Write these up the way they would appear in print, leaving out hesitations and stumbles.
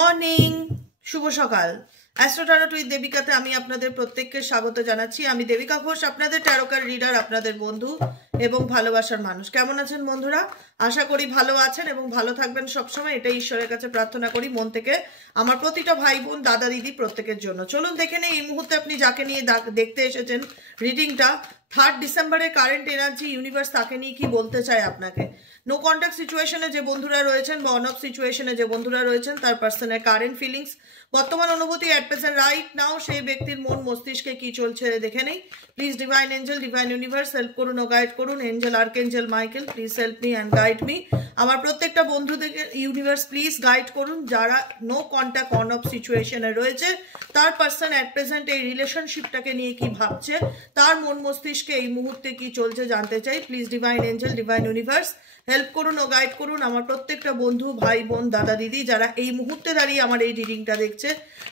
Morning, শুভ সকাল। Astro tarot with দেবিকাতে আমি আপনাদের প্রত্যেককে স্বাগত জানাচ্ছি। আমি দেবিকা ঘোষ, আপনাদের ট্যারোকার রিডার, আপনাদের বন্ধু এবং ভালোবাসার মানুষ। কেমন আছেন বন্ধুরা? আশা করি ভালো আছেন এবং ভালো থাকবেন সবসময়, এটাই ঈশ্বরের কাছে প্রার্থনা করি মন থেকে, আমার প্রতিটা ভাই বোন, দাদা দিদি প্রত্যেকের জন্য। চলুন দেখে নেই এই মুহূর্তে আপনি যাকে নিয়ে দেখতে এসেছেন রিডিংটা। 3 ডিসেম্বরের কারেন্ট এনার্জি, ইউনিভার্স তাকে নিয়ে কি বলতে চায় আপনাকে। নো কন্ট্যাক্ট সিচুয়েশনে যে বন্ধুরা রয়েছেন বা অন অফ সিচুয়েশনে যে বন্ধুরা রয়েছেন, তার পার্সনের কারেন্ট ফিলিংস, বর্তমান অনুভূতি অ্যাট প্রেজেন্ট রাইট নাও, সেই ব্যক্তির মন মস্তিষ্কে কি চলছে দেখে নেই। Please divine angel, divine universe help করুন ও গাইড করুন। Angel, archangel Michael, please help me and guide me. আমার প্রত্যেকটা বন্ধুদেরকে ইউনিভার্স প্লিজ গাইড করুন, যারা নো কন্ট্যাক্ট অন অফ সিচুয়েশনে রয়েছে, তার পার্সন অ্যাট প্রেজেন্ট এই রিলেশনশিপটাকে নিয়ে কি ভাবছে, তার মন মস্তিষ্কে এই মুহূর্তে কি চলছে জানতে চাই। Please divine angel, divine universe help করুন ও গাইড করুন আমার প্রত্যেকটা বন্ধু, ভাই বোন, দাদা দিদি, যারা এই মুহূর্তে দাঁড়িয়ে আমার এই রিডিংটা দেখছে,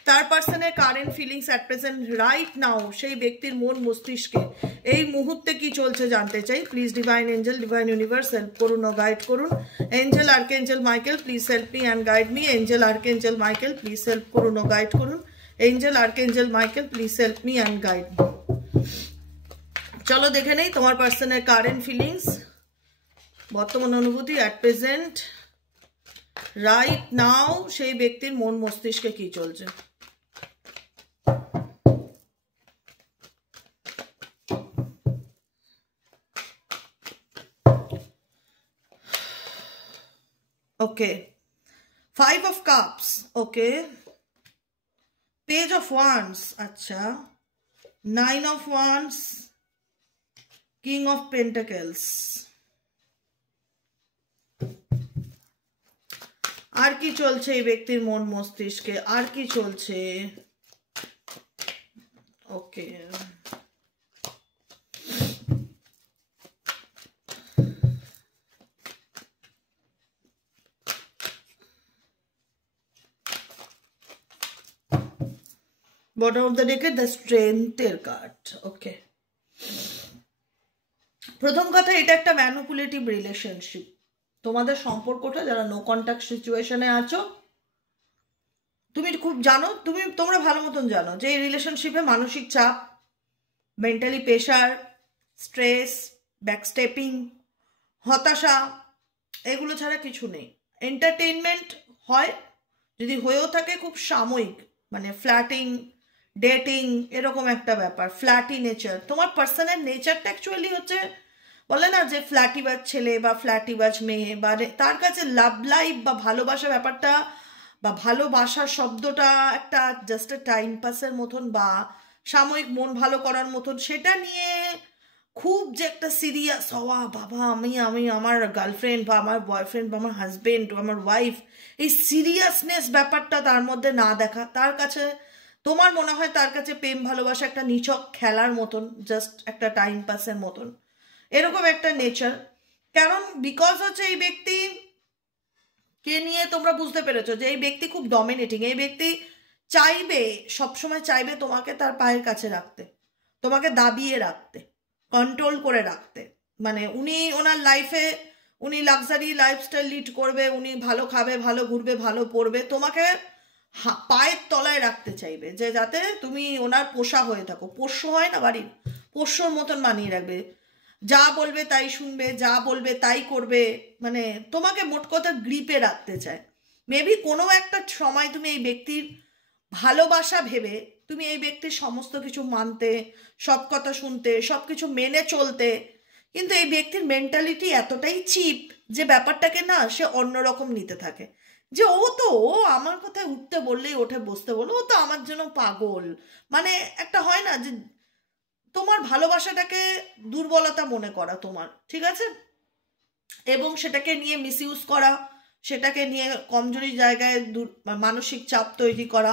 তার পার্সনের current feelings at present right now, সেই ব্যক্তির মন মস্তিষ্কে এই মুহূর্তে কি চলছে জানতে চাই। Please divine angel, divine universe help করুন ও গাইড করুন। Angel, archangel Michael, please help me and guide me. Angel, archangel Michael, please help করুন ও গাইড করুন। Angel, archangel Michael, please help me and guide me. চলো দেখে নেই তোমার পার্সনের কারেন্ট ফিলিংস, বর্তমান অনুভূতি অ্যাট প্রেজেন্ট রাইট নাও, সেই ব্যক্তির মন মস্তিষ্কে কি চলছে। Okay, 5 of cups, okay, page of wands, আচ্ছা, 9 of wands, king of pentacles. আর কি চলছে এই ব্যক্তির মন মস্তিষ্কে, আর কি চলছে। ওকে, বটম অফ দ্য ডেকে দ্য স্ট্রেংথের কার্ড। ওকে, প্রথম কথা, এটা একটা ম্যানিপুলেটিভ রিলেশনশিপ। তোমাদের সম্পর্কটা, যারা নো কন্ট্যাক্ট সিচুয়েশনে আছো, তুমি খুব জানো, তোমরা ভালো মতন জানো যে এই রিলেশনশিপে মানসিক চাপ, মেন্টালি প্রেশার, স্ট্রেস, ব্যাকস্টেপিং, হতাশা, এগুলো ছাড়া কিছু নেই। এন্টারটেইনমেন্ট হয়, যদি হয়েও থাকে খুব সাময়িক, মানে ফ্ল্যাটিং, ডেটিং, এরকম একটা ব্যাপার, ফ্ল্যাটি নেচার। তোমার পার্সনের নেচারটা অ্যাকচুয়ালি হচ্ছে, বলে না যে ফ্ল্যাটিবাজ ছেলে বা ফ্ল্যাটিবাজ মেয়ে, বা তার কাছে লাভ লাইফ বা ভালোবাসা ব্যাপারটা বা ভালোবাসার শব্দটা একটা জাস্ট এ টাইম পাসের মতন বা সাময়িক মন ভালো করার মতন, সেটা নিয়ে খুব যে একটা সিরিয়াস হওয়া, বাবা আমি আমার গার্লফ্রেন্ড বা আমার বয়ফ্রেন্ড বা আমার হাজবেন্ড বা আমার ওয়াইফ, এই সিরিয়াসনেস ব্যাপারটা তার মধ্যে না দেখা, তার কাছে তোমার মনে হয় তার কাছে প্রেম ভালোবাসা একটা নিছক খেলার মতন, জাস্ট একটা টাইম পাসের মতন, এরকম একটা নেচার। কারণ বিকজ হচ্ছে এই ব্যক্তি কে নিয়ে তোমরা বুঝতে পেরেছো যে এই ব্যক্তি খুব ডমিনেটিং। এই ব্যক্তি চাইবে, সবসময় চাইবে তোমাকে তার পায়ের কাছে রাখতে, তোমাকে দাবিয়ে রাখতে, কন্ট্রোল করে রাখতে। মানে উনি ওনার লাইফে উনি লাক্সারি লাইফস্টাইল লিড করবে, উনি ভালো খাবে, ভালো ঘুরবে, ভালো পড়বে, তোমাকে পায়ের তলায় রাখতে চাইবে, যে যাতে তুমি ওনার পোষা হয়ে থাকো। পোষ্য হয় না, বাড়ির পোষ্যর মতন মানিয়ে রাখবে, যা বলবে তাই শুনবে, যা বলবে তাই করবে, মানে তোমাকে মোট কথা গ্রিপে রাখতে চায়। মেবি কোনো একটা সময় তুমি এই ব্যক্তির ভালোবাসা ভেবে তুমি এই ব্যক্তির সমস্ত কিছু মানতে, সব কথা শুনতে, সব কিছু মেনে চলতে, কিন্তু এই ব্যক্তির মেন্টালিটি এতটাই চিপ যে ব্যাপারটাকে না সে অন্যরকম নিতে থাকে, যে ও আমার কথায় উঠতে বললেই ওঠে, বসতে বললো, ও তো আমার জন্য পাগল। মানে একটা হয় না যে তোমার ভালোবাসাটাকে দুর্বলতা মনে করা তোমার, ঠিক আছে, এবং সেটাকে নিয়ে মিসইউজ করা, সেটাকে নিয়ে কমজোরি জায়গায় মানসিক চাপ তৈরি করা।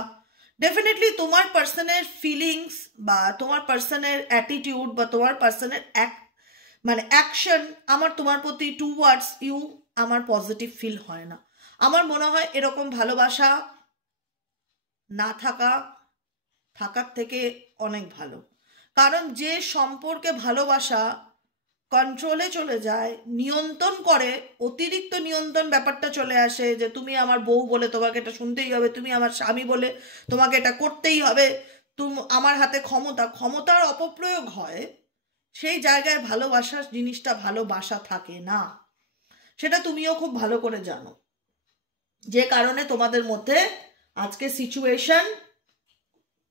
ডেফিনেটলি তোমার পার্সনের ফিলিংস বা তোমার পার্সনের অ্যাটিটিউড বা তোমার পার্সনের মানে অ্যাকশন আমার তোমার প্রতি টুওয়ার্ডস ইউ আমার পজিটিভ ফিল হয় না। আমার মনে হয় এরকম ভালোবাসা না থাকার থেকে অনেক ভালো। কারণ যে সম্পর্কে ভালোবাসা কন্ট্রোলে চলে যায়, নিয়ন্ত্রণ করে, অতিরিক্ত নিয়ন্ত্রণ ব্যাপারটা চলে আসে যে তুমি আমার বউ বলে তোমাকে এটা শুনতেই হবে, তুমি আমার স্বামী বলে তোমাকে এটা করতেই হবে, আমার হাতে ক্ষমতার অপপ্রয়োগ হয়, সেই জায়গায় ভালোবাসার জিনিসটা ভালোবাসা থাকে না। সেটা তুমিও খুব ভালো করে জানো, যে কারণে তোমাদের মধ্যে আজকে সিচুয়েশন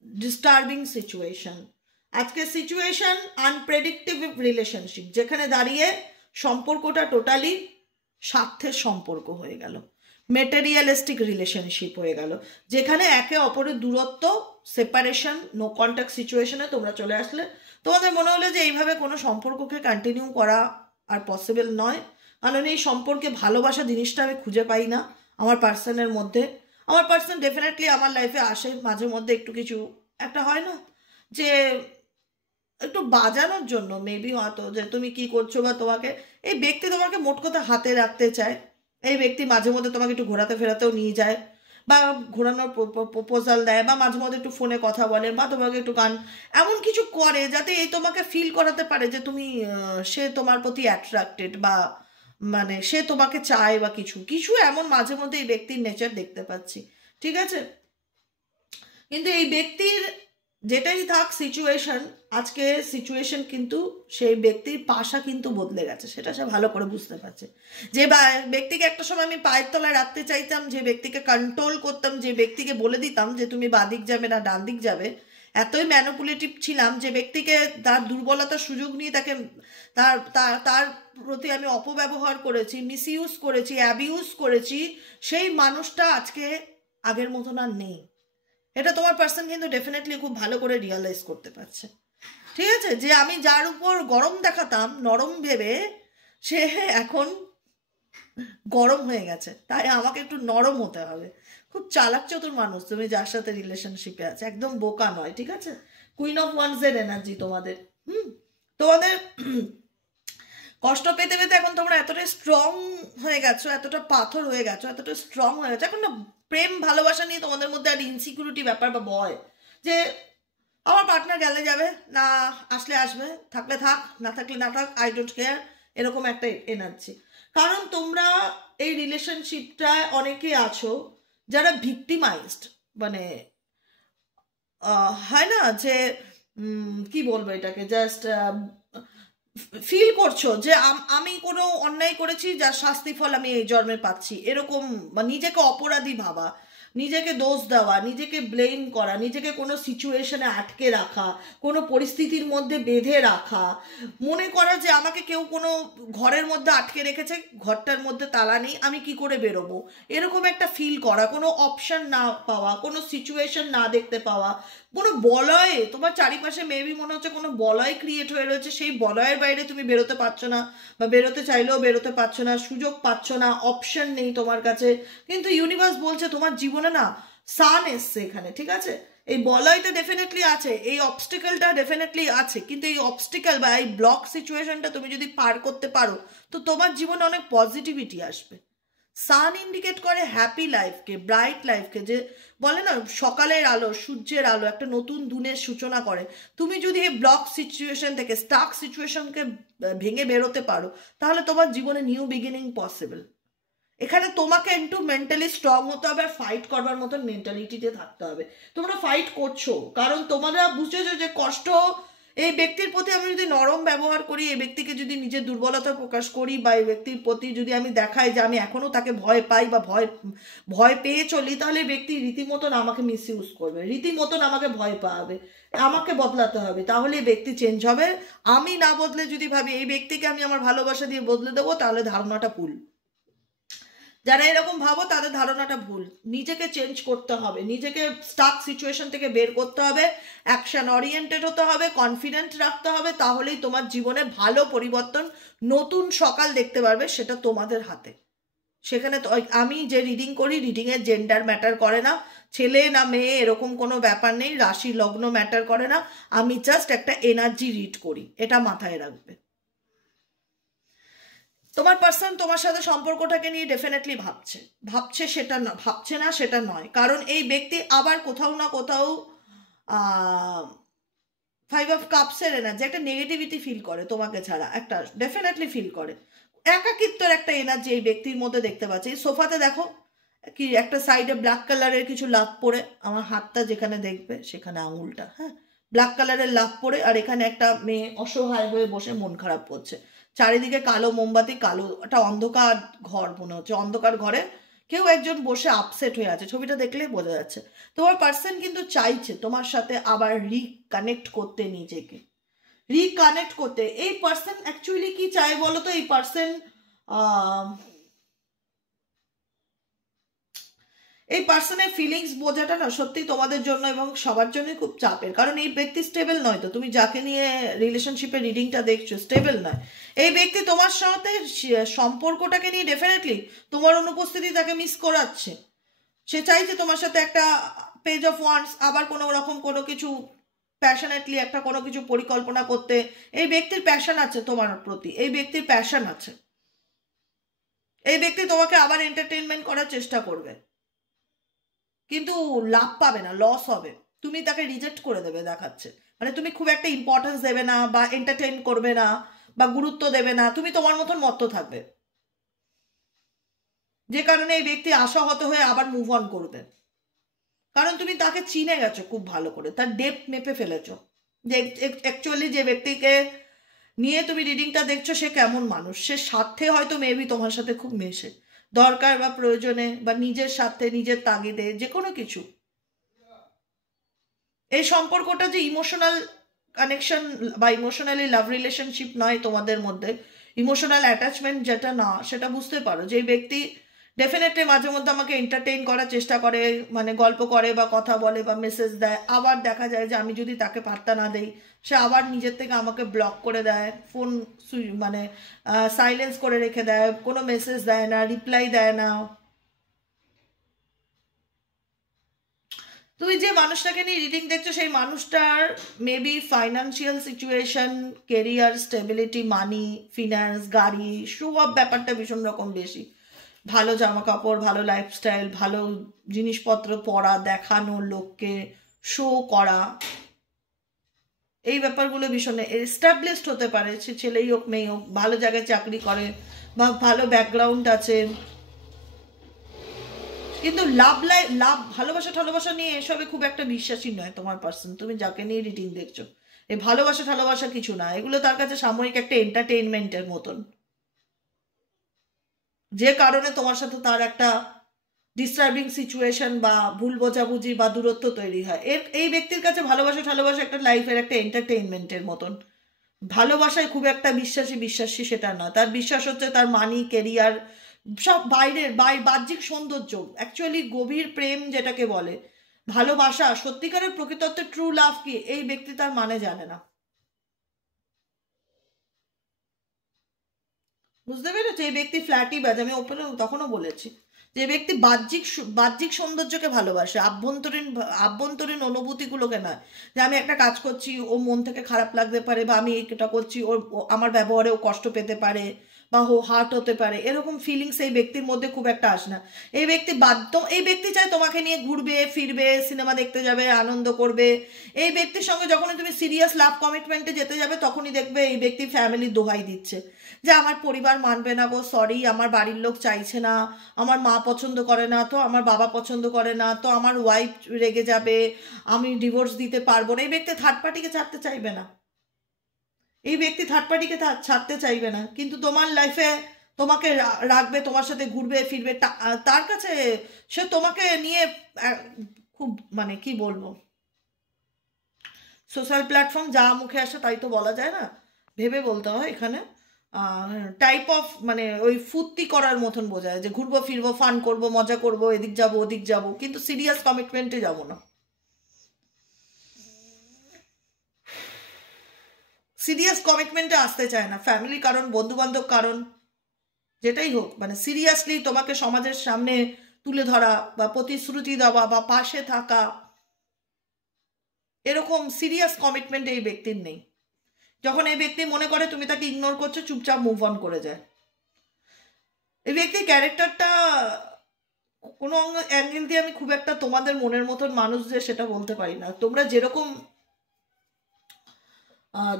ডিস্টার্বিং সিচুয়েশন, আজকে সিচুয়েশন আনপ্রেডিক্টেবল রিলেশনশিপ, যেখানে দাঁড়িয়ে সম্পর্কটা টোটালি স্বার্থের সম্পর্ক হয়ে গেল, মেটেরিয়ালিস্টিক রিলেশনশিপ হয়ে গেল, যেখানে একে অপরের দূরত্ব, সেপারেশন, নো কন্ট্যাক্ট সিচুয়েশনে তোমরা চলে আসলে। তোমাদের মনে হলো যে এইভাবে কোনো সম্পর্ককে কন্টিনিউ করা আর পসিবল নয়, কারণ এই সম্পর্কে ভালোবাসা জিনিসটা আমি খুঁজে পাই না আমার পার্সনের মধ্যে। আমার পার্সন ডেফিনেটলি আমার লাইফে আসে মাঝে মধ্যে, একটু কিছু একটা হয় না যে একটু বাজানোর জন্য, মেবি হয়তো যে তুমি কি করছো, বা তোমাকে এই ব্যক্তি তোমাকে মোট কথা হাতে রাখতে চায়, এই ব্যক্তি মাঝে মধ্যে তোমাকে একটু ঘোরাতে ফেরাতেও নিয়ে যায়, বা ঘোরানোর প্রপোজাল দেয়, বা মাঝে মধ্যে একটু ফোনে কথা বলে, বা তোমাকে একটু গান এমন কিছু করে যাতে এই তোমাকে ফিল করাতে পারে যে তুমি সে তোমার প্রতি অ্যাট্রাক্টেড, বা মানে সে তোমাকে চায়, বা কিছু কিছু এমন মাঝে মধ্যে এই ব্যক্তির নেচার দেখতে পাচ্ছি, ঠিক আছে। কিন্তু এই ব্যক্তির যেটাই থাক সিচুয়েশন, আজকে সিচুয়েশন কিন্তু সেই ব্যক্তির পাশা কিন্তু বদলে গেছে, সেটা সে ভালো করে বুঝতে পারছে। যে ব্যক্তিকে একটা সময় আমি পায়ের তলায় রাখতে চাইতাম, যে ব্যক্তিকে কন্ট্রোল করতাম, যে ব্যক্তিকে বলে দিতাম যে তুমি বাদিক যাবে না ডান দিক যাবে, এতই ম্যানিপুলেটিভ ছিলাম যে ব্যক্তিকে তার দুর্বলতার সুযোগ নিয়ে তাকে তার তার তার প্রতি আমি অপব্যবহার করেছি, মিসইউজ করেছি, অ্যাবিউজ করেছি, সেই মানুষটা আজকে আগের মতন আর নেই। এটা তোমার পার্সন কিন্তু ডেফিনেটলি খুব ভালো করে রিয়ালাইজ করতে পারছে, ঠিক আছে। যে আমি যার উপর গরম দেখাতাম নরম ভেবে, সে এখন গরম হয়ে গেছে, তাই আমাকে একটু নরম হতে হবে। খুব চালাক চতুর মানুষ তুমি যার সাথে রিলেশনশিপে আছে, একদম বোকা নয়, ঠিক আছে। কুইন অফ ওয়ান্স এর এনার্জি তোমাদের। তোমাদের কষ্ট পেতে পেতে এখন তোমরা এতটা স্ট্রং হয়ে গেছো, এতটা পাথর হয়ে গেছো, এতটা স্ট্রং হয়ে গেছো, এখন না প্রেম ভালোবাসা নিয়ে তোমাদের মধ্যে আর ইনসিকিউরিটি ব্যাপার বা ভয়, যে আমার পার্টনার গেলে যাবে, না আসলে আসবে, থাকলে থাক, না থাকলে না থাক, আই ডোন্ট কেয়ার, এরকম একটা এনার্জি। কারণ তোমরা এই রিলেশনশিপটায় অনেকে আছো যারা ভিক্টিমাইজড, মানে হয় না যে কি বলবো এটাকে, জাস্ট ফিল করছো যে আমি কোনো অন্যায় করেছি যার শাস্তি ফল আমি এই জন্মে পাচ্ছি, এরকম, বা নিজেকে অপরাধী ভাবা, নিজেকে দোষ দেওয়া, নিজেকে ব্লেম করা, নিজেকে কোনো সিচুয়েশনে আটকে রাখা, কোনো পরিস্থিতির মধ্যে বেঁধে রাখা, মনে করা যে আমাকে কেউ কোনো ঘরের মধ্যে আটকে রেখেছে, ঘরটার মধ্যে তালা নেই, আমি কি করে বেরোবো, এরকম একটা ফিল করা, কোনো অপশন না পাওয়া, কোনো সিচুয়েশন না দেখতে পাওয়া, কোনো বলয়ে তোমার চারিপাশে মেবি মনে হচ্ছে কোনো বলয় ক্রিয়েট হয়ে রয়েছে, সেই বলয়ের বাইরে তুমি বেরোতে পারছো না, বা বেরোতে চাইলেও বেরোতে পারছো না, সুযোগ পাচ্ছ না, অপশন নেই তোমার কাছে। কিন্তু ইউনিভার্স বলছে তোমার জীবনে না সান এসছে এখানে, ঠিক আছে। এই বলয়টা ডেফিনেটলি আছে, এই অবস্টিকেলটা ডেফিনেটলি আছে, কিন্তু এই অবস্টিকেল বা এই ব্লক সিচুয়েশনটা তুমি যদি পার করতে পারো, তো তোমার জীবনে অনেক পজিটিভিটি আসবে। সান ইন্ডিকেট করে হ্যাপি লাইফকে, ব্রাইট লাইফকে, যে বলে না সকালের আলো, সূর্যের আলো একটা নতুন দিনের সূচনা করে। তুমি যদি এই ব্লক সিচুয়েশন থেকে, স্টাক সিচুয়েশনকে ভেঙে বেরোতে পারো, তাহলে তোমার জীবনে নিউ বিগিনিং পসিবল। এখানে তোমাকে একটু মেন্টালি স্ট্রং হতে হবে, আর ফাইট করবার মতন মেন্টালিটিতে থাকতে হবে। তোমরা ফাইট করছো কারণ তোমরা বুঝেছো যে কষ্ট, এই ব্যক্তির প্রতি আমি যদি নরম ব্যবহার করি, এই ব্যক্তিকে যদি নিজের দুর্বলতা প্রকাশ করি, বা এই ব্যক্তির প্রতি যদি আমি দেখাই যে আমি এখনো তাকে ভয় পাই, বা ভয় পেয়ে চলি, তাহলে এই ব্যক্তি রীতিমতন আমাকে মিসইউজ করবে, রীতিমতন আমাকে ভয় পাবে, আমাকে বদলাতে হবে, তাহলে এই ব্যক্তি চেঞ্জ হবে। আমি না বদলে যদি ভাবি এই ব্যক্তিকে আমি আমার ভালোবাসা দিয়ে বদলে দেবো, তাহলে ধারণাটা ভুল। যারা এরকম ভাবো তাদের ধারণাটা ভুল। নিজেকে চেঞ্জ করতে হবে, নিজেকে স্টাক সিচুয়েশন থেকে বের করতে হবে, অ্যাকশন ওরিয়েন্টেড হতে হবে, কনফিডেন্ট রাখতে হবে, তাহলেই তোমার জীবনে ভালো পরিবর্তন, নতুন সকাল দেখতে পারবে, সেটা তোমাদের হাতে। সেখানে আমি যে রিডিং করি, রিডিংয়ের জেন্ডার ম্যাটার করে না, ছেলে না মেয়ে এরকম কোনো ব্যাপার নেই, রাশি লগ্ন ম্যাটার করে না, আমি জাস্ট একটা এনার্জি রিড করি, এটা মাথায় রাখবে। তোমার পার্সন তোমার সাথে সম্পর্কটাকে নিয়ে ডেফিনেটলি ভাবছে সেটা না, ভাবছে না সেটা নয়, কারণ এই ব্যক্তি আবার কোথাও না কোথাও 5 of Cups-এর এনার্জি একটা নেগেটিভিটি ফিল করে তোমাকে ছাড়া, একটা ডেফিনেটলি ফিল করে, একাকিত্বের একটা এনার্জি এই ব্যক্তির মধ্যে দেখতে পাচ্ছি। এই সোফাতে দেখো কি একটা সাইডে ব্ল্যাক কালারের কিছু লাভ পরে, আমার হাতটা যেখানে দেখবে সেখানে আঙুলটা, হ্যাঁ, ব্ল্যাক কালারের লাভ পরে, আর এখানে একটা মেয়ে অসহায় হয়ে বসে মন খারাপ করছে। চারিদিকে কালো মোমবাতি, কালো একটা অন্ধকার ঘর মনে হচ্ছে, অন্ধকার ঘরে কেউ একজন বসে আপসেট হয়ে আছে, ছবিটা দেখলেই বোঝা যাচ্ছে। তোমার পার্সন কিন্তু চাইছে তোমার সাথে আবার রিকানেক্ট করতে, নিজেকে রিকানেক্ট করতে। এই পার্সন অ্যাকচুয়ালি কি চায় বলো তো? এই পার্সন এই পার্সনের ফিলিংস বোঝাটা না সত্যি তোমাদের জন্য এবং সবার জন্যই খুব চাপের, কারণ এই ব্যক্তি স্টেবল নয়। তো তুমি যাকে নিয়ে রিলেশনশিপের রিডিংটা দেখছো স্টেবল নয়। এই ব্যক্তি তোমার সাথে সম্পর্কটাকে নিয়ে ডেফিনেটলি তোমার অনুপস্থিতি তাকে মিস করাচ্ছে। সে চাইছে তোমার সাথে একটা পেজ অফ ওয়ান্স, আবার কোনো রকম কোনো কিছু প্যাশনেটলি একটা কোনো কিছু পরিকল্পনা করতে। এই ব্যক্তির প্যাশন আছে তোমার প্রতি, এই ব্যক্তির প্যাশন আছে। এই ব্যক্তি তোমাকে আবার এন্টারটেনমেন্ট করার চেষ্টা করবে, কিন্তু লাভ পাবে না, লস হবে। তুমি তাকে রিজেক্ট করে দেবে দেখাচ্ছে, মানে তুমি খুব একটা ইম্পর্টেন্স দেবে না, বা এন্টারটেইন করবে না, বা গুরুত্ব দেবে না, তুমি তোমার মতন মত্ত থাকবে, যে কারণে এই ব্যক্তি আশাহত হয়ে আবার মুভ অন করবে। কারণ তুমি তাকে চিনে গেছো খুব ভালো করে, তার ডেপথ মেপে ফেলেছো, যে অ্যাকচুয়ালি যে ব্যক্তিকে নিয়ে তুমি রিডিংটা দেখছো সে কেমন মানুষ। সে স্বার্থে হয়তো মেবি তোমার সাথে খুব মেশে, দরকার বা প্রয়োজনে বা নিজের স্বার্থে, নিজের তাগিদে, যে কোনো কিছু। এই সম্পর্কটা যে ইমোশনাল কানেকশন বা ইমোশনালি লাভ রিলেশনশিপ নয় তোমাদের মধ্যে, ইমোশনাল অ্যাটাচমেন্ট যেটা না, সেটা বুঝতে পারো যে এই ব্যক্তি ডেফিনেটলি মাঝে মধ্যে আমাকে এন্টারটেইন করার চেষ্টা করে, মানে গল্প করে বা কথা বলে বা মেসেজ দেয়। আবার দেখা যায় যে আমি যদি তাকে পাত্তা না দেই, সে আবার নিজের থেকে আমাকে ব্লক করে দেয়, ফোন মানে সাইলেন্স করে রেখে দেয়, কোনো মেসেজ দেয় না, রিপ্লাই দেয় না। তুমি যে মানুষটাকে নিয়ে রিডিং দেখছো সেই মানুষটার maybe financial situation, career stability, money, finance, গাড়ি, শো অফ ব্যাপারটা ভীষণ রকম বেশি। ভালো জামা কাপড়, ভালো লাইফস্টাইল, ভালো জিনিসপত্র পরা, দেখানো লোককে, শো করা, এই ব্যাপারগুলো ভীষণ এস্টাবলিশড হতে পারে। সে ছেলেই হোক মেয়ে হোক, ভালো জায়গায় চাকরি করে বা ভালো ব্যাকগ্রাউন্ড আছে। কিন্তু লাভ ভালোবাসা ঠালোবাসা নিয়ে এসবে খুব একটা বিশ্বাসী নয় তোমার পার্সন। তুমি যাকে নিয়ে রিডিং দেখছো, এই ভালোবাসা কিছু না, এগুলো তার কাছে সাময়িক একটা এন্টারটেইনমেন্টের মতন, যে কারণে তোমার সাথে তার একটা ডিস্টার্বিং সিচুয়েশন বা ভুল বোঝাবুঝি বা দূরত্ব তৈরি হয়। এই ব্যক্তির কাছে ভালোবাসা একটা লাইফের একটা এন্টারটেইনমেন্টের মতন। ভালোবাসায় খুব একটা বিশ্বাসী সেটা না। তার বিশ্বাস হচ্ছে তার মানি, কেরিয়ার, সব বাইরের বাহ্যিক সৌন্দর্য। অ্যাকচুয়ালি গভীর প্রেম যেটাকে বলে, ভালোবাসা, সত্যিকারের প্রকৃতত্বে ট্রু লাভ কি, এই ব্যক্তি তার মানে জানে না। বুঝতে পেরেছো? এই ব্যক্তি ফ্ল্যাটি বাজ, আমি ওপরে তখনও বলেছি যে ব্যক্তি বাহ্যিক সৌন্দর্যকে ভালোবাসে, আভ্যন্তরীণ অনুভূতিগুলোকে নয়। যে আমি একটা কাজ করছি, ও মন থেকে খারাপ লাগতে পারে, বা আমি এটা করছি আমার ব্যবহারে ও কষ্ট পেতে পারে বা ও হার্ট হতে পারে, এরকম ফিলিংস এই ব্যক্তির মধ্যে খুব একটা আসে না। এই ব্যক্তি চায় তোমাকে নিয়ে ঘুরবে ফিরবে, সিনেমা দেখতে যাবে, আনন্দ করবে। এই ব্যক্তির সঙ্গে যখনই তুমি সিরিয়াস লাভ কমিটমেন্টে যেতে যাবে, তখনই দেখবে এই ব্যক্তি ফ্যামিলি দোহাই দিচ্ছে, যে আমার পরিবার মানবে না গো, সরি, আমার বাড়ির লোক চাইছে না, আমার মা পছন্দ করে না, তো আমার বাবা পছন্দ করে না, তো আমার ওয়াইফ রেগে যাবে, আমি ডিভোর্স দিতে পারবো না। এই ব্যক্তি থার্ড পার্টিকে ছাড়তে চাইবে না, এই ব্যক্তি থার্ড পার্টিকে ছাড়তে চাইবে না, কিন্তু তোমার লাইফে তোমাকে রাখবে, তোমার সাথে ঘুরবে ফিরবে। তার কাছে সে তোমাকে নিয়ে খুব, মানে কি বলবো, সোশ্যাল প্ল্যাটফর্ম যা মুখে আসে তাই তো বলা যায় না, ভেবে বলতে হয় এখানে। টাইপ অফ, মানে ওই ফুর্তি করার মতন বোঝায়, যে ঘুরবো ফিরবো, ফান করবো, মজা করবো, এদিক যাবো ওদিক যাবো, কিন্তু সিরিয়াস কমিটমেন্টে যাবো না, সিরিয়াস কমিটমেন্টে আসতে চায় না। ফ্যামিলি কারণ, বন্ধু বান্ধব কারণ, যেটাই হোক, মানে সিরিয়াসলি তোমাকে সমাজের সামনে তুলে ধরা বা প্রতিশ্রুতি দেওয়া বা পাশে থাকা, এরকম সিরিয়াস কমিটমেন্ট এই ব্যক্তির নেই। যখন এই ব্যক্তি মনে করে তুমি তাকে ইগনোর করছো, চুপচাপ মুভ অন করে যায়। এই ব্যক্তির ক্যারেক্টারটা কোনো অ্যাঙ্গেল দিয়ে আমি খুব একটা তোমাদের মনের মতন মানুষ যে সেটা বলতে পারি না। তোমরা যেরকম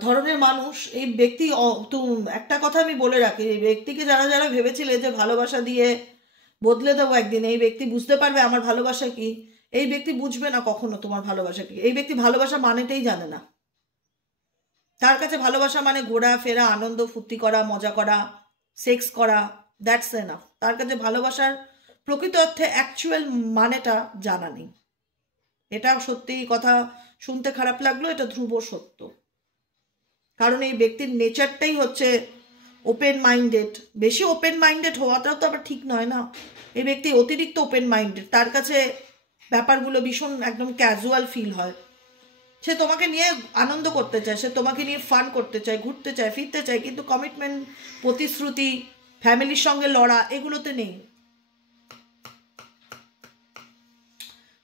ধরনের মানুষ এই ব্যক্তি। একটা কথা আমি বলে রাখি, এই ব্যক্তিকে যারা যারা ভেবেছিলে যে ভালোবাসা দিয়ে বদলে দেবো একদিন, এই ব্যক্তি বুঝতে পারবে আমার ভালোবাসা কি, এই ব্যক্তি বুঝবে না কখনো তোমার ভালোবাসা কি। এই ব্যক্তি ভালোবাসা মানেটাই জানে না। তার কাছে ভালোবাসা মানে ঘোরা ফেরা, আনন্দ ফুর্তি করা, মজা করা, সেক্স করা, দ্যাটস এনাফ। তার কাছে ভালোবাসার প্রকৃত অর্থে অ্যাকচুয়াল মানেটা জানা নেই। এটা সত্যি কথা শুনতে খারাপ লাগলো, এটা ধ্রুব সত্য। কারণ এই ব্যক্তির নেচারটাই হচ্ছে ওপেন মাইন্ডেড। বেশি ওপেন মাইন্ডেড হওয়াটাও তো আবার ঠিক নয় না। এই ব্যক্তি অতিরিক্ত ওপেন মাইন্ডেড, তার কাছে ব্যাপারগুলো ভীষণ একদম ক্যাজুয়াল ফিল হয়। সে তোমাকে নিয়ে আনন্দ করতে চায়, সে তোমাকে নিয়ে ফান করতে চায়, ঘুরতে চায়, ফিরতে চায়, কিন্তু কমিটমেন্ট, প্রতিশ্রুতি, ফ্যামিলির সঙ্গে লড়া, এগুলোতে নেই।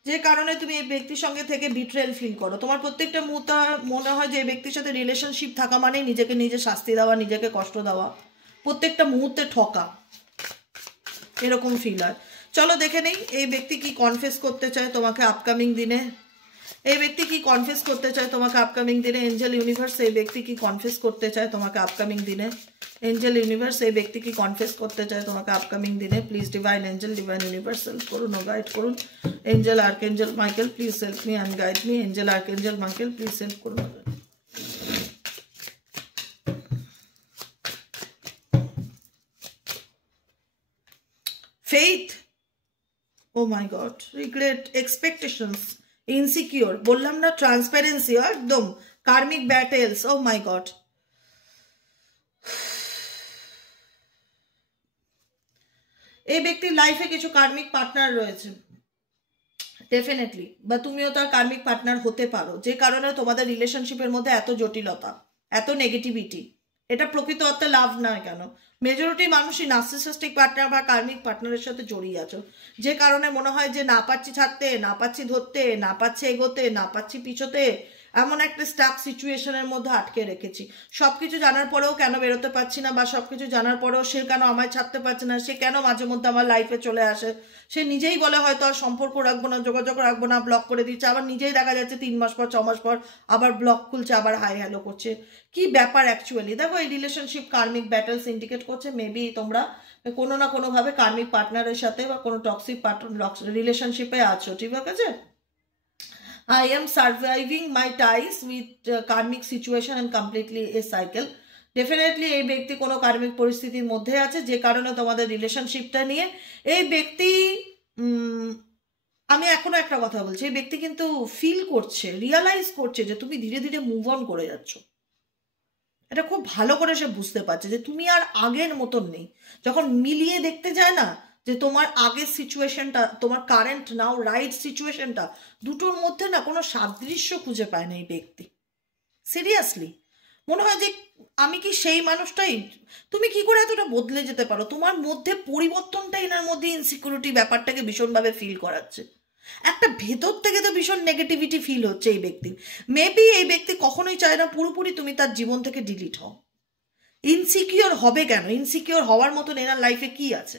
যে কারণে তুমি এই ব্যক্তির সঙ্গে থেকে বিট্রেল ফিল করো। তোমার প্রত্যেকটা মুহূর্তে মনে হয় যে এই ব্যক্তির সাথে রিলেশনশিপ থাকা মানে নিজেকে নিজে শাস্তি দেওয়া, নিজেকে কষ্ট দেওয়া, প্রত্যেকটা মুহূর্তে ঠকা, এরকম ফিল হয়। চলো দেখে নেই এই ব্যক্তি কি কনফেস করতে চায় তোমাকে আপকামিং দিনে। এই ব্যক্তি কি কনফেস করতে চায় তোমাকে আপকামিং দিনে। এঞ্জেল ইউনিভার্স এই ব্যক্তি কি কনফেস করতে চায় তোমাকে আপকামিং দিনে। এঞ্জেল ইউনিভার্স এই ব্যক্তি কি কনফেস করতে চায় তোমাকে আপকামিং দিনে। Please divine angel, divine universe help করুন ও গাইড করুন। Angel archangel Michael please help me and guide me. Angel archangel Michael please help করুন। Faith, oh my god, regret, expectations, insecure, বললাম না ট্রান্সপারেন্সি, একদম কার্মিক ব্যাটেলস, ও মাই গড। এই ব্যক্তির লাইফে কিছু কার্মিক পার্টনার রয়েছে ডেফিনেটলি, বা তুমিও তার কার্মিক পার্টনার হতে পারো, যে কারণে তোমাদের রিলেশনশিপের মধ্যে এত জটিলতা, এত নেগেটিভিটি। এটা প্রকৃত অর্থে লাভ নয় কেন, মেজরিটি মানুষই নার্সিসিস্টিক পার্টনার বা কার্মিক পার্টনারের সাথে জড়িয়ে আছো, যে কারণে মনে হয় যে না পাচ্ছি ছাড়তে, না পাচ্ছি ধরতে, না পাচ্ছি এগোতে, না পাচ্ছি পিছোতে, এমন একটা স্টাক সিচুয়েশনের মধ্যে আটকে রেখেছি। সবকিছু জানার পরেও কেন বেরোতে পারছি না, বা সবকিছু জানার পরেও সে কেন আমায় ছাড়তে পারছে না, সে কেন মাঝে মধ্যে আমার লাইফে চলে আসে। সে নিজেই বলে হয়তো আর সম্পর্ক রাখবো না, যোগাযোগ রাখবো না, ব্লক করে দিচ্ছে, আবার নিজেই দেখা যাচ্ছে 3 মাস পর 6 মাস পর আবার ব্লক খুলছে, আবার হাই হ্যালো করছে। কি ব্যাপার অ্যাকচুয়ালি? দেখো এই রিলেশনশিপ কার্মিক ব্যাটেলস ইন্ডিকেট করছে মেবি তোমরা কোনো না কোনোভাবে কার্মিক পার্টনারের সাথে বা কোনো টক্সিক পার্টনার রিলেশনশিপে আছো, ঠিক আছে? I am surviving my ties with karmic situation and completely a cycle. Definitely এই ব্যক্তি কোনো কার্মিক পরিস্থিতির মধ্যে আছে, যে কারণে তোমাদের রিলেশনশিপটা নিয়ে এই ব্যক্তি, আমি এখনো একটা কথা বলছি, এই ব্যক্তি কিন্তু ফিল করছে, রিয়ালাইজ করছে যে তুমি ধীরে ধীরে মুভ অন করে যাচ্ছ। এটা খুব ভালো করে সে বুঝতে পারছে যে তুমি আর আগের মতন নেই। যখন মিলিয়ে দেখতে যায় না যে তোমার আগের সিচুয়েশনটা, তোমার কারেন্ট নাও রাইট সিচুয়েশনটা, দুটোর মধ্যে না কোনো সাদৃশ্য খুঁজে পায় না এই ব্যক্তি। সিরিয়াসলি মনে হয় যে আমি কি সেই মানুষটাই? তুমি কি করে এতটা বদলে যেতে পারো? তোমার মধ্যে পরিবর্তনটা এনার মধ্যে ইনসিকিউরিটি ব্যাপারটাকে ভীষণভাবে ফিল করাচ্ছে। একটা ভেতর থেকে তো ভীষণ নেগেটিভিটি ফিল হচ্ছে এই ব্যক্তির। মেবি এই ব্যক্তি কখনোই চায় না পুরোপুরি তুমি তার জীবন থেকে ডিলিট হও। ইনসিকিওর হবে কেন? ইনসিকিওর হওয়ার মতন এনার লাইফে কি আছে?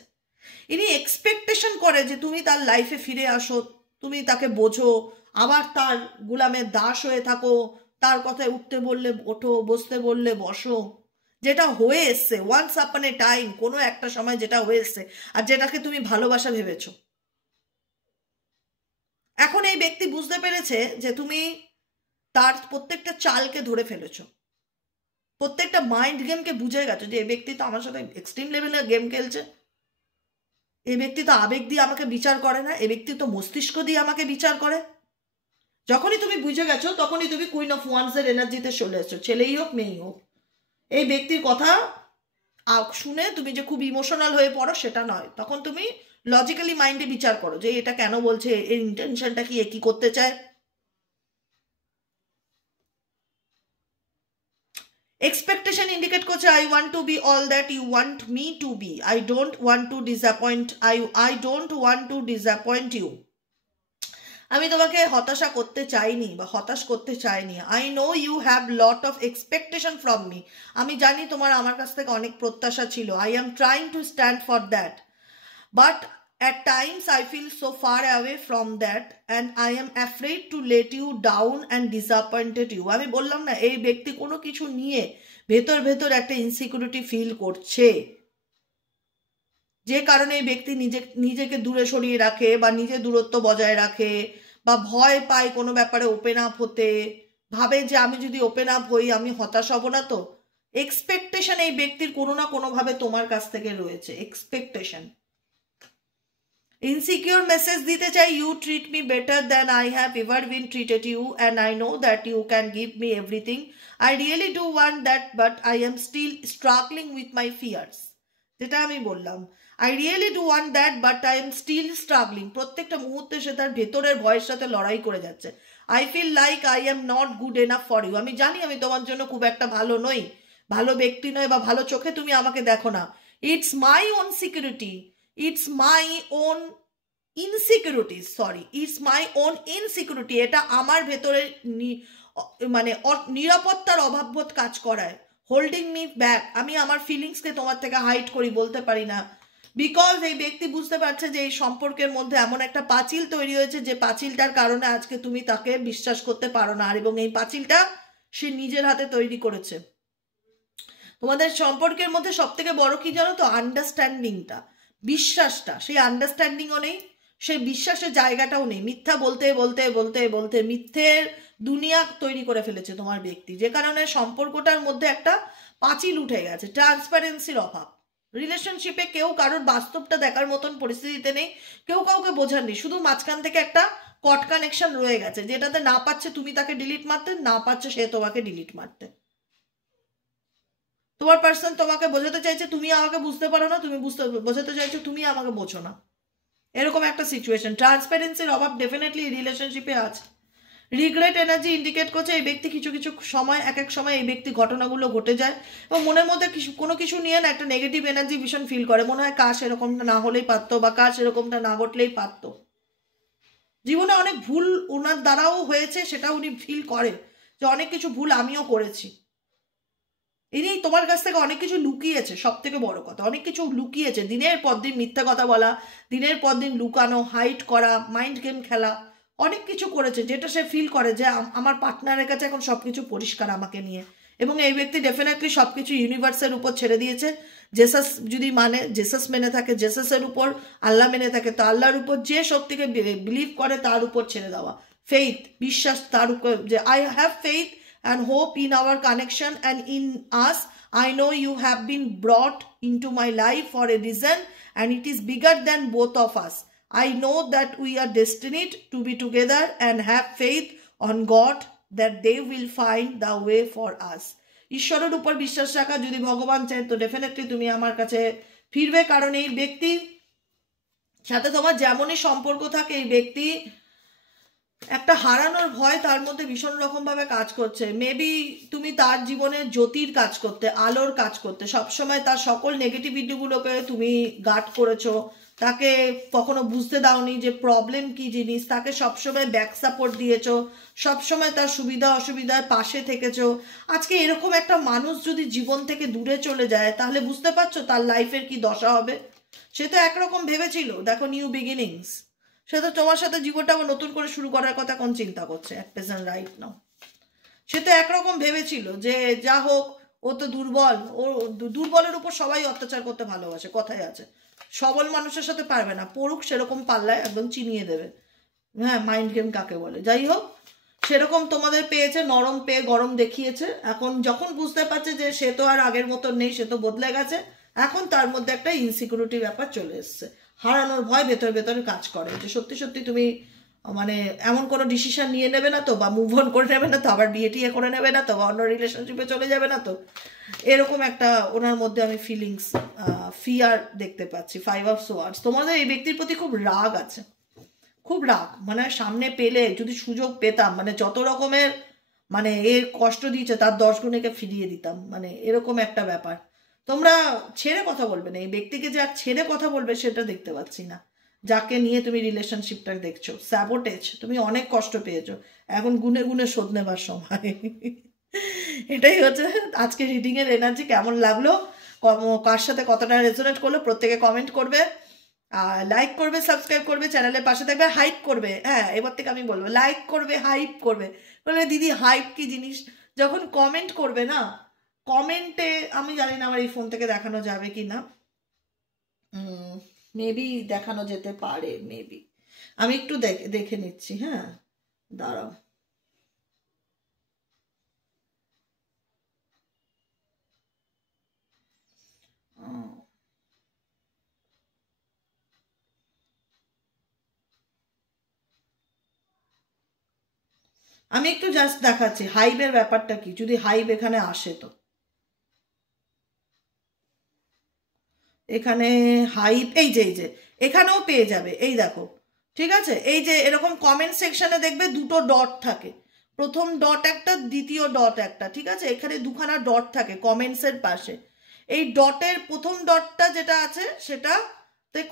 ইনি এক্সপেকটেশন করে যে তুমি তার লাইফে ফিরে আসো, তুমি তাকে বোঝো, আবার তার গোলামের দাস হয়ে থাকো, তার কথায় উঠতে বললে ওঠো, বসতে বললে বসো, যেটা হয়ে এসছে ওয়ান্স আপন এ টাইম, কোনো একটা সময় যেটা হয়ে এসছে, আর যেটাকে তুমি ভালোবাসা ভেবেছো। এখন এই ব্যক্তি বুঝতে পেরেছে যে তুমি তার প্রত্যেকটা চালকে ধরে ফেলেছো, প্রত্যেকটা মাইন্ড গেমকে বুঝে গেছো যে এই ব্যক্তি তো আমার সাথে এক্সট্রিম লেভেলের গেম খেলছে, এই ব্যক্তি তো আবেগ দিয়ে আমাকে বিচার করে না, এই ব্যক্তি তো মস্তিষ্ক দিয়ে আমাকে বিচার করে। যখনই তুমি বুঝে গেছো তখনই তুমি কুইন অফ ওয়ান্সের এনার্জিতে চলে এসছো, ছেলেই হোক মেয়েই হোক। এই ব্যক্তির কথা শুনে তুমি যে খুব ইমোশনাল হয়ে পড়ো সেটা নয়, তখন তুমি লজিক্যালি মাইন্ডে বিচার করো যে এটা কেন বলছে, এর ইন্টেনশনটা কি, এ কি করতে চায়। এক্সপেকটেশন ইন্ডিকেট করছে I want to be all that you want me to be, I don't want to disappoint, I don't want to disappoint you. আমি তোমাকে হতাশা করতে চাইনি বা হতাশ করতে চাইনি। I know you have lot of expectation from me, আমি জানি তোমার আমার কাছ থেকে অনেক প্রত্যাশা ছিল। I am trying to stand for that, but at times I feel so far away from that and I am afraid to let you down and disappointed you. আমি বললাম না এই ব্যক্তি কোনো কিছু নিয়ে ভেতর ভেতর একটা ইনসিকিউরিটি ফিল করছে, যে কারণে এই ব্যক্তি নিজেকে দূরে সরিয়ে রাখে বা নিজে দূরত্ব বজায় রাখে বা ভয় পায় কোনো ব্যাপারে ওপেন আপ হতে, ভাবে যে আমি যদি ওপেন আপ হই আমি হতাশ হব না তো। এক্সপেকটেশন এই ব্যক্তির কোনো না কোনোভাবে তোমার কাছ থেকে রয়েছে, এক্সপেকটেশন। ইনসিকিউর মেসেজ দিতে চাই, you treat me better than I have ever been treated you and I know that you can give me everything. I really do want that but I am still struggling with my fears. যেটা আমি বললাম, I really do want that but I am still struggling. প্রত্যেকটা মুহূর্তে সে তার ভেতরের ভয়ের সাথে লড়াই করে যাচ্ছে। I feel like I am not good enough for you. আমি জানি আমি তোমার জন্য খুব একটা ভালো নই, ভালো ব্যক্তি নয় বা ভালো চোখে তুমি আমাকে দেখো না। It's my own security, it's my own insecurities, sorry it's my own insecurity. এটা আমার ভেতরে মানে নিরাপত্তার অভাববোধ কাজ করায়, হোল্ডিং মি ব্যাক। আমি আমার ফিলিংসকে তোমার থেকে হাইড করি, বলতে পারি না, বিকজ এই ব্যক্তি বুঝতে পারছে যে এই সম্পর্কের মধ্যে এমন একটা পাঁচিল তৈরি হয়েছে যে পাঁচিলটার কারণে আজকে তুমি তাকে বিশ্বাস করতে পারো না। আর এবং এই পাঁচিলটা সে নিজের হাতে তৈরি করেছে। তোমাদের সম্পর্কের মধ্যে সব থেকে বড় কি জানো তো? আন্ডারস্ট্যান্ডিংটা, বিশ্বাসটা। সেই আন্ডারস্ট্যান্ডিংও নেই, সেই বিশ্বাসের জায়গাটাও নেই। মিথ্যা বলতে বলতে বলতে বলতে মিথ্যের দুনিয়া তৈরি করে ফেলেছে তোমার ব্যক্তি, যে কারণে সম্পর্কটার মধ্যে একটা পাঁচিল উঠে গেছে। ট্রান্সপারেন্সির অভাব। রিলেশনশিপে কেউ কারোর বাস্তবটা দেখার মতন পরিস্থিতিতে নেই, কেউ কাউকে বোঝার নেই, শুধু মাঝখান থেকে একটা কট কানেকশন রয়ে গেছে, যেটাতে না পাচ্ছে তুমি তাকে ডিলিট মারতে, না পাচ্ছে সে তোমাকে ডিলিট মারতে। তোমার পার্সন তোমাকে বোঝাতে চাইছে তুমি আমাকে বুঝতে পারো না, তুমি বোঝাতে চাইছো তুমি আমাকে বোঝো না, এরকম একটা সিচুয়েশন। ট্রান্সপারেন্সির অভাব ডেফিনেটলি রিলেশনশিপে আছে। রিগ্রেট এনার্জি ইন্ডিকেট করছে এই ব্যক্তি কিছু কিছু সময়, এক এক সময় এই ব্যক্তি ঘটনাগুলো ঘটে যায় এবং মনের মধ্যে কোনো কিছু নিয়ে না একটা নেগেটিভ এনার্জি ভীষণ ফিল করে। মনে হয় কাশ এরকমটা না হলেই পারতো বা কাশ এরকমটা না ঘটলেই পারতো। জীবনে অনেক ভুল ওনার দ্বারাও হয়েছে, সেটা উনি ফিল করে যে অনেক কিছু ভুল আমিও করেছি। ইনি তোমার কাছ থেকে অনেক কিছু লুকিয়েছে, সব থেকে বড় কথা অনেক কিছু লুকিয়েছে। দিনের পর দিন মিথ্যা কথা বলা, দিনের পর দিন লুকানো, হাইড করা, মাইন্ড গেম খেলা, অনেক কিছু করেছে, যেটা সে ফিল করে যে আমার পার্টনারের কাছে এখন সবকিছু পরিষ্কার আমাকে নিয়ে। এবং এই ব্যক্তি ডেফিনেটলি সবকিছু ইউনিভার্সের উপর ছেড়ে দিয়েছে। জেসাস যদি মানে জেসাস মেনে থাকে, জেসাসের উপর, আল্লাহ মেনে থাকে তো আল্লাহর উপর, যে সত্যিকে বিলিভ করে তার উপর ছেড়ে দেওয়া। ফেইথ, বিশ্বাস তার উপর, যে I have faith and hope in our connection and in us. I know you have been brought into my life for a reason and it is bigger than both of us. I know that we are destined to be together and have faith on God that they will find the way for us. ঈশ্বরের উপর বিশ্বাস রাখা, যদি ভগবান চায় তো definitely তুমি আমার কাছে ফিরবে। কারণ এই ব্যক্তির সাথে তোমার যেমনই সম্পর্ক থাকে, এই ব্যক্তি একটা হারানোর ভয় তার মধ্যে ভীষণ রকমভাবে কাজ করছে। মেবি তুমি তার জীবনে জ্যোতির কাজ করতে, আলোর কাজ করতে, সবসময় তার সকল নেগেটিভিটিগুলোকে তুমি গার্ড করেছো, তাকে কখনো বুঝতে দাওনি যে প্রবলেম কি জিনিস, তাকে সবসময় ব্যাক সাপোর্ট দিয়েছো, সবসময় তার সুবিধা অসুবিধার পাশে থেকেছো। আজকে এরকম একটা মানুষ যদি জীবন থেকে দূরে চলে যায় তাহলে বুঝতে পারছো তার লাইফের কি দশা হবে। সে তো একরকম ভেবেছিল, দেখো নিউ বিগিনিংস, সে তো তোমার সাথে জীবনটা নতুন করে শুরু করার কথা কোন চিন্তা করছে অ্যাট প্রেজেন্ট রাইট নাও। সে তো একরকম ভেবেছিল যে যা হোক ও তো দুর্বল, ও দুর্বলের উপর সবাই অত্যাচার করতে ভালোবাসে, কথাই আছে। সবল মানুষের সাথে পারবে না, পড়ুক সেরকম পাল্লায় একদম চিনিয়ে দেবে। হ্যাঁ, মাইন্ড গেম কাকে বলে। যাই হোক, সেরকম তোমাদের পেয়েছে, নরম পেয়ে গরম দেখিয়েছে। এখন যখন বুঝতে পারছে যে সে তো আর আগের মতন নেই, সে তো বদলে গেছে, এখন তার মধ্যে একটা ইনসিকিউরিটি ব্যাপার চলে এসছে, হারানোর ভয় ভেতরে ভেতরে কাজ করে যে সত্যি সত্যি তুমি মানে এমন কোনো ডিসিশন নিয়ে নেবে না তো, বা মুভ অন করে নেবে না তো, আবার বিয়ে টিয়ে করে নেবে না তো, বা অন্য রিলেশনশিপে চলে যাবে না তো, এরকম একটা ওনার মধ্যে আমি ফিলিংস, ফিয়ার দেখতে পাচ্ছি। 5 of Swords। তোমাদের এই ব্যক্তির প্রতি খুব রাগ আছে, খুব রাগ, মানে সামনে পেলে যদি সুযোগ পেতাম, মানে যত রকমের মানে এর কষ্ট দিয়েছে তার 10 গুণেকে ফিরিয়ে দিতাম, মানে এরকম একটা ব্যাপার। তোমরা ছেড়ে কথা বলবে না, এই ব্যক্তিকে যে আর ছেড়ে কথা বলবে সেটা দেখতে পাচ্ছি না, যাকে নিয়ে তুমি রিলেশনশিপটা দেখছো। স্যাবোটেজ, তুমি অনেক কষ্ট পেয়েছো, এখন গুনে গুনে শোধ নেবার সময়। এটাই হচ্ছে আজকে রিডিংয়ের এনার্জি। কেমন লাগলো, কার সাথে কতটা রেজোনেট করলো, প্রত্যেকে কমেন্ট করবে। লাইক করবে, সাবস্ক্রাইব করবে, চ্যানেলের পাশে থাকবে, হাইপ করবে। হ্যাঁ, এবার থেকে আমি বলবো লাইক করবে, হাইপ করবে। বলবে দিদি হাইপ কি জিনিস? যখন কমেন্ট করবে না, কমেন্টে আমি জানি না আমার এই ফোন থেকে দেখানো যাবে কি না, মেবি দেখানো যেতে পারে, মেবি। আমি একটু দেখে নিচ্ছি। হ্যাঁ, দাঁড়াও। আমি একটু জাস্ট দেখাচ্ছি হাইবের ব্যাপারটা কি, যদি হাইব এখানে আসে তো। এখানে হাইপ, এই যে এখানেও পেয়ে যাবে, এই দেখো। ঠিক আছে, এই যে এরকম কমেন্ট সেকশনে দেখবে দুটো ডট থাকে, প্রথম ডট একটা, দ্বিতীয় ডট একটা। ঠিক আছে, এখানে দুখানা ডট থাকে কমেন্টসের পাশে। এই ডটের প্রথম ডটটা যেটা আছে সেটা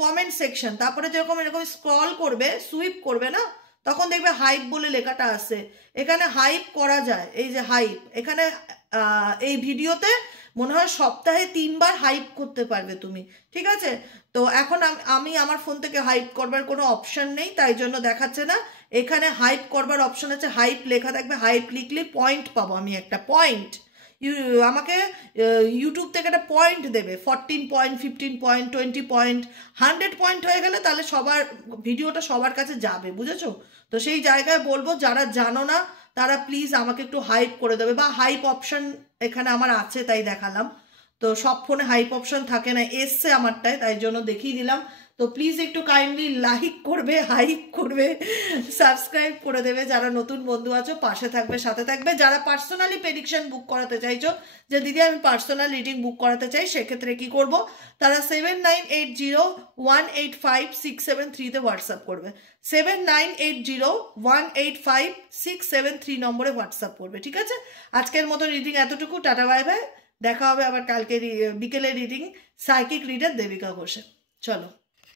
কমেন্ট সেকশন, তারপরে যেরকম এরকম স্ক্রল করবে, সুইপ করবে না, তখন দেখবে হাইপ বলে লেখাটা আসে। এখানে হাইপ করা যায়, এই যে হাইপ এখানে। এই ভিডিওতে মনে হয় সপ্তাহে 3 বার হাইপ করতে পারবে তুমি। ঠিক আছে, তো এখন আমি আমার ফোন থেকে হাইপ করবার কোনো অপশন নেই, তাই জন্য দেখাচ্ছে না। এখানে হাইপ করবার অপশন আছে, হাইপ লেখা থাকবে, হাইপ লিখলে পয়েন্ট পাবো আমি, একটা পয়েন্ট। আমাকে ইউটিউব থেকে একটা পয়েন্ট দেবে, 14 পয়েন্ট, 15 পয়েন্ট, 20 পয়েন্ট, 100 পয়েন্ট হয়ে গেলে তাহলে সবার ভিডিওটা সবার কাছে যাবে, বুঝেছো? তো সেই জায়গায় বলবো যারা জানো না তারা প্লিজ আমাকে একটু হাইপ করে দেবে, বা হাইপ অপশন এখানে আমার আছে তাই দেখালাম। তো সব ফোনে হাইপ অপশন থাকে না, এসছে আমারটায়, তাই জন্য দেখিয়ে দিলাম। তো প্লিজ একটু কাইন্ডলি লাইক করবে, হাইপ করবে, সাবস্ক্রাইব করে দেবে। যারা নতুন বন্ধু আছো পাশে থাকবে, সাথে থাকবে। যারা পার্সোনালি প্রেডিকশন বুক করাতে চাইছো, যে দিদি আমি পার্সোনাল রিডিং বুক করাতে চাই, সেক্ষেত্রে কি করব, তারা 7980185673 হোয়াটসঅ্যাপ করবে। 7980185673 নম্বরে হোয়াটসঅ্যাপ করবে। ঠিক আছে, আজকের মতো রিডিং এতটুকু। Tata, bye bye. দেখা হবে আবার কালকে বিকেলে রিডিং সাইকিক রিডার দেবিকা ঘোষে। চলো।